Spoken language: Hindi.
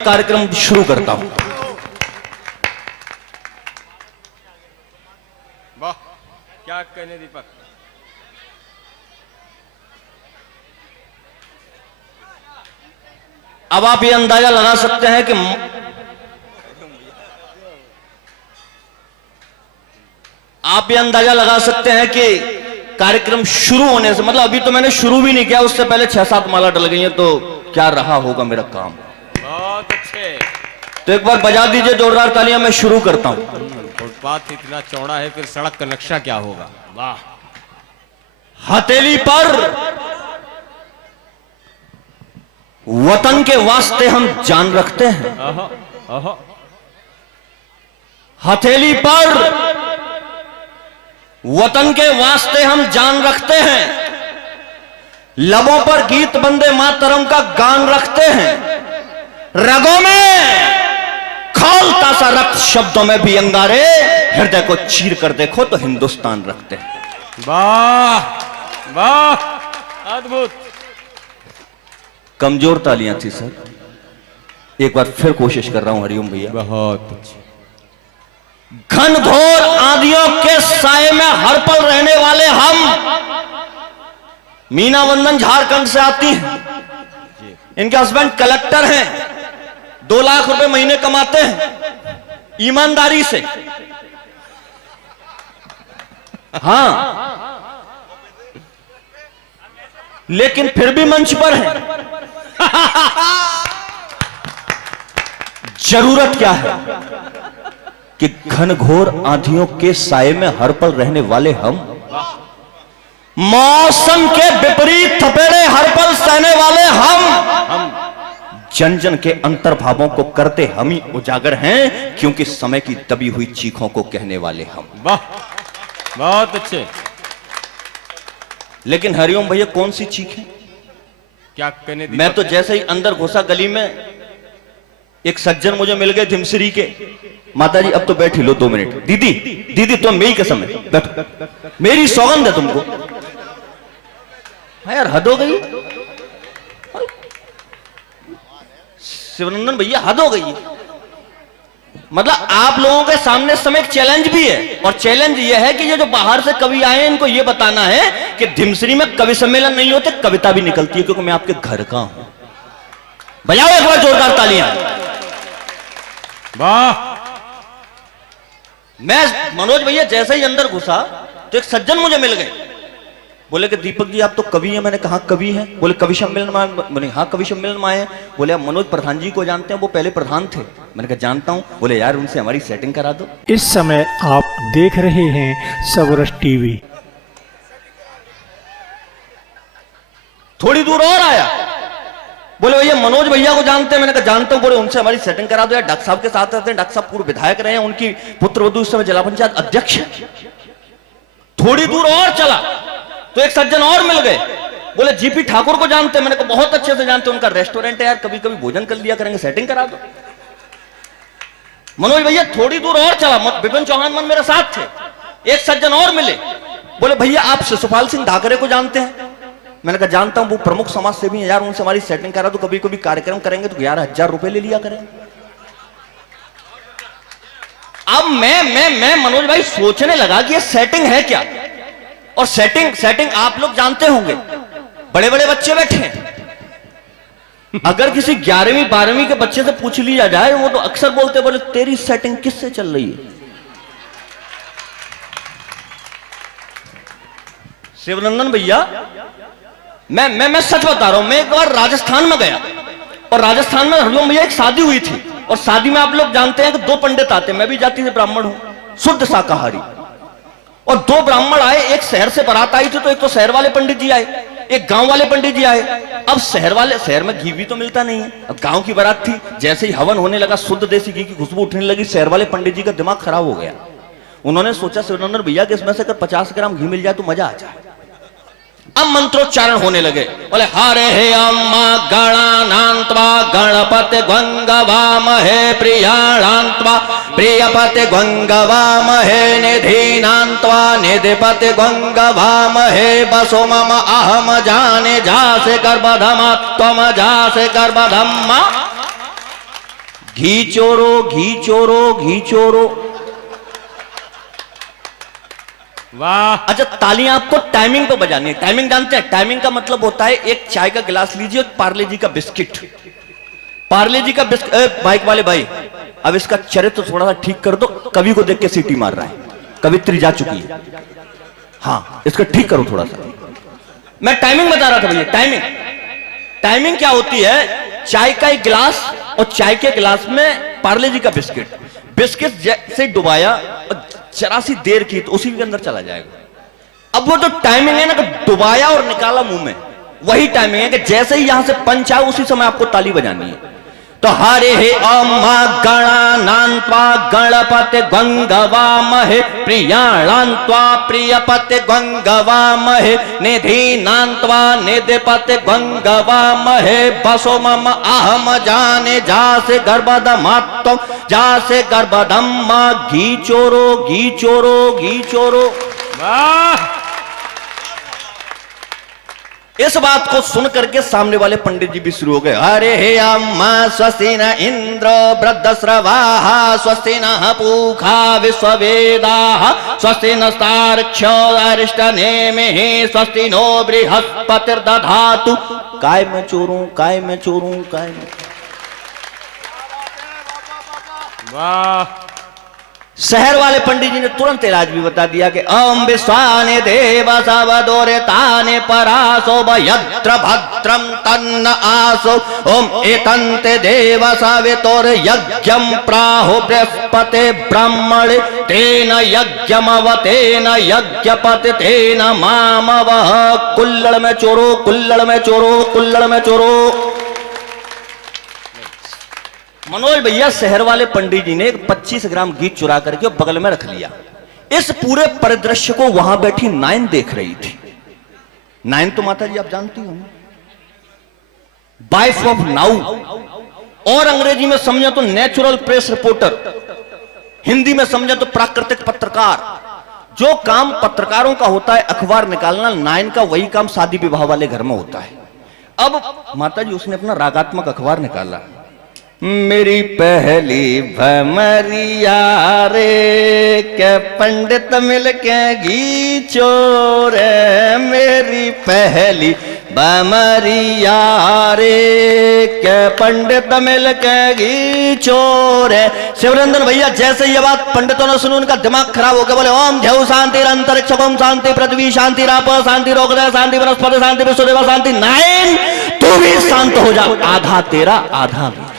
कार्यक्रम शुरू करता हूं। वाह क्या कहने दीपक। अब आप ये अंदाजा लगा सकते हैं कि कार्यक्रम शुरू होने से मतलब अभी तो मैंने शुरू भी नहीं किया, उससे पहले 6-7 माला डल गई हैं, तो क्या रहा होगा मेरा काम। बहुत अच्छे। तो एक बार बजा दीजिए जोरदार तालियां, मैं शुरू करता हूं। फुटपाथ इतना चौड़ा है, फिर सड़क का नक्शा क्या होगा। वाह। हथेली पर वतन के वास्ते हम जान रखते हैं। हथेली पर वतन के वास्ते हम जान रखते हैं, लबों पर गीत बंदे मातरम का गान रखते हैं, रगों में खौलता सा रक्त, शब्दों में भी अंगारे, हृदय को चीर कर देखो तो हिंदुस्तान रखते हैं। वाह वाह अद्भुत। कमजोर तालियां थी सर, एक बार फिर कोशिश कर रहा हूं। हरिओम भैया। बहुत अच्छी। घनघोर आंधियों के साए में हर पल रहने वाले हम, मीना वंदन झारखंड से आती हैं, इनके हस्बैंड कलेक्टर हैं, 2 लाख रुपए महीने कमाते हैं ईमानदारी से। हाँ, लेकिन फिर भी मंच पर हैं। जरूरत क्या है कि घनघोर आंधियों के साए में हर पल रहने वाले हम, मौसम के विपरीत थपेड़े हर पल सहने वाले हम, जन जन के अंतर्भावों को करते हम ही उजागर हैं, क्योंकि समय की दबी हुई चीखों को कहने वाले हम। वाह बहुत अच्छे। लेकिन हरिओम भैया कौन सी चीखें, क्या कहने दीपक। मैं तो जैसे ही अंदर घुसा गली में, एक सज्जन मुझे मिल गए धिमसरी के। माता जी अब तो बैठी लो 2 मिनट। दीदी दीदी तो मेरी कसम है, बैठो, मेरी सौगंध है तुमको। हाँ यार हद हो गई शिवनंदन भैया, हद हो गई। मतलब आप लोगों के सामने इस समय एक चैलेंज भी है, और चैलेंज यह है कि ये जो बाहर से कवि आए हैं, इनको ये बताना है कि धिमसरी में कवि सम्मेलन नहीं होते, कविता भी निकलती है, क्योंकि मैं आपके घर का हूं। बजाओ एक बार जोरदार तालियां। वाह। मैं मनोज भैया जैसे ही अंदर घुसा तो एक सज्जन मुझे मिल गए, बोले कि दीपक जी आप तो कवि हैं। मैंने कहा कवि हैं? बोले कवि सम्मेलन में। बोले हाँ कवि सम्मेलन में आए हैं। बोले आप मनोज प्रधान जी को जानते हैं, वो पहले प्रधान थे। मैंने कहा जानता हूं। बोले यार उनसे हमारी सेटिंग करा दो। इस समय आप देख रहे हैं सबरस टीवी। थोड़ी दूर और आया, बोले भैया मनोज भैया को जानते हैं? मैंने कहा जानता हूं। बोले उनसे हमारी सेटिंग करा दो यार, डॉक्टर साहब के साथ रहते हैं, डॉक्टर साहब पूर्व विधायक रहे हैं, उनकी पुत्र वधू इस समय जिला पंचायत अध्यक्ष है। थोड़ी दूर और चला तो एक सज्जन और मिल गए, बोले जीपी ठाकुर को जानते हैं? मैंने कहा बहुत अच्छे से जानते हैं, उनका रेस्टोरेंट है यार, कभी कभी भोजन कर लिया करेंगे, सेटिंग करा दो। मनोज भैया थोड़ी दूर और चला, विपिन चौहान मन मेरे साथ थे, एक सज्जन और मिले, बोले भैया आप शिशुपाल सिंह ढाकरे को जानते हैं? मैंने कहा जानता हूं, वो प्रमुख समाज सेवी है यार, उनसे हमारी सेटिंग करा दो, कभी कभी कार्यक्रम करेंगे तो 11,000 रुपए ले लिया करें। अब मैं मनोज भाई सोचने लगा कि ये सेटिंग है क्या, और सेटिंग आप लोग जानते होंगे, बड़े बड़े बच्चे बैठे हैं, अगर किसी 11वीं 12वीं के बच्चे से पूछ लिया जाए, वो तो अक्सर बोलते बोले तेरी सेटिंग किससे चल रही है। शिवनंदन भैया मैं सच बता रहा हूं, मैं एक बार राजस्थान में गया, और राजस्थान में हरिओम भैया एक शादी हुई थी, और शादी में आप लोग जानते हैं कि 2 पंडित आते हैं, मैं भी जाति से ब्राह्मण हूं, शुद्ध शाकाहारी, और 2 ब्राह्मण आए, एक शहर से बारात आई थी, तो एक तो शहर वाले पंडित जी आए, एक गांव वाले पंडित जी आए। अब शहर में घी भी तो मिलता नहीं है, अब गांव की बारात थी, जैसे ही हवन होने लगा, शुद्ध देसी घी की खुशबू उठने लगी, शहर वाले पंडित जी का दिमाग खराब हो गया। उन्होंने सोचा शिवनंदन भैया कि इसमें से अगर 50 ग्राम घी मिल जाए तो मजा आ जाए। अब मंत्रोच्चारण होने लगे, बोले हरे हे अम्मा गणानान्त्वा गणपति गंगवामहे प्रियाणान्त्वा प्रियपति गंगवामहे निधीनान्त्वा निधिपति गंगवामहे बसो मम अहम जाने जासे गर्भधमा त्वम जासे गर्भधम्मा। घी चोरो घी चोरो घी चोरो। वाह। अच्छा, तालियां आपको टाइमिंग पे बजानी है। टाइमिंग जानते हैं? टाइमिंग का मतलब होता है एक चाय का गिलास लीजिए, पार्ले जी का बिस्किट, पार्ले जी का बिस्किट। बाइक वाले भाई, अब इसका चरित्र थोड़ा सा ठीक कर दो, कवि को देख के सीटी मार रहा है, कवित्री जा चुकी है। हाँ, इसका ठीक करो थोड़ा सा। मैं टाइमिंग बता रहा था भैया। टाइमिंग, टाइमिंग क्या होती है? चाय का एक गिलास और चाय के गिलास में पार्ले जी का बिस्किट, बिस्किट जैसे डुबाया और जरा सी देर की तो उसी के अंदर चला जाएगा। अब वो जो टाइमिंग है ना, कि डुबाया और निकाला मुंह में, वही टाइमिंग है कि जैसे ही यहां से पंच आए उसी समय आपको ताली बजानी है। तो हरे हे अम्मा गणानान्त्वा गणपति गंगवामहे प्रियाणान्त्वा प्रियपति गंगवामहे निधीनान्त्वा निधिपति गंगवामहे बसो मम अहम जाने जासे गर्भदमात्म जासे गर्भदम्मा घी चोरो घी चोरो घी चोरो। वाह। इस बात को सुन करके सामने वाले पंडित जी भी शुरू हो गए। हरे हे अम्मा स्वस्ति न इंद्र वृद्धस्रवाः स्वस्ति न पूषा विश्ववेदाः स्वस्ति नस्तार्क्ष्यो अरिष्टनेमिः स्वस्ति नो बृहस्पतिर्दधातु। काय मैं चोरूं काय मैं चोरूं काय मैं। वाह। शहर वाले पंडित जी ने तुरंत इलाज भी बता दिया कि ओम विश्वाने देव सवदोरे ताने परासो यत्र भद्रम तन्न आसो ओम एतन्ते देव सवितोर यज्ञम प्राहो बृहस्पते ब्रह्मणे तेन यज्ञमवतेन यज्ञपति तेन मामवः। कुल्लड़ में चोरो कुल्लड़ में चोरो कुल्लड़ में चोरो। मनोज भैया, शहर वाले पंडित जी ने 25 ग्राम घी चुरा करके बगल में रख लिया। इस पूरे परिदृश्य को वहां बैठी नाइन देख रही थी। नाइन तो माता जी आप जानती हो, वाइफ ऑफ नाउ, और अंग्रेजी में समझा तो नेचुरल प्रेस रिपोर्टर, हिंदी में समझा तो प्राकृतिक पत्रकार। जो काम पत्रकारों का होता है अखबार निकालना, नाइन का वही काम शादी विवाह वाले घर में होता है। अब माता जी उसने अपना रागात्मक अखबार निकाला। मेरी पहली भमरिया रे के पंडित मिल के घी चोरे, मेरी पहली भमरिया रे के पंडित मिल के घी चोरे। शिवरंजन भैया, जैसे ये बात पंडितों ने सुनी उनका दिमाग खराब हो गया। बोले ओम ध्यौ शांति अंतरिक्ष ओम शांति पृथ्वी शांति राप शांति रोगदय शांति वनस्पति शांति विश्वदेवा शांति। नाइन, तू भी शांत हो जा, आधा तेरा आधा मेरा।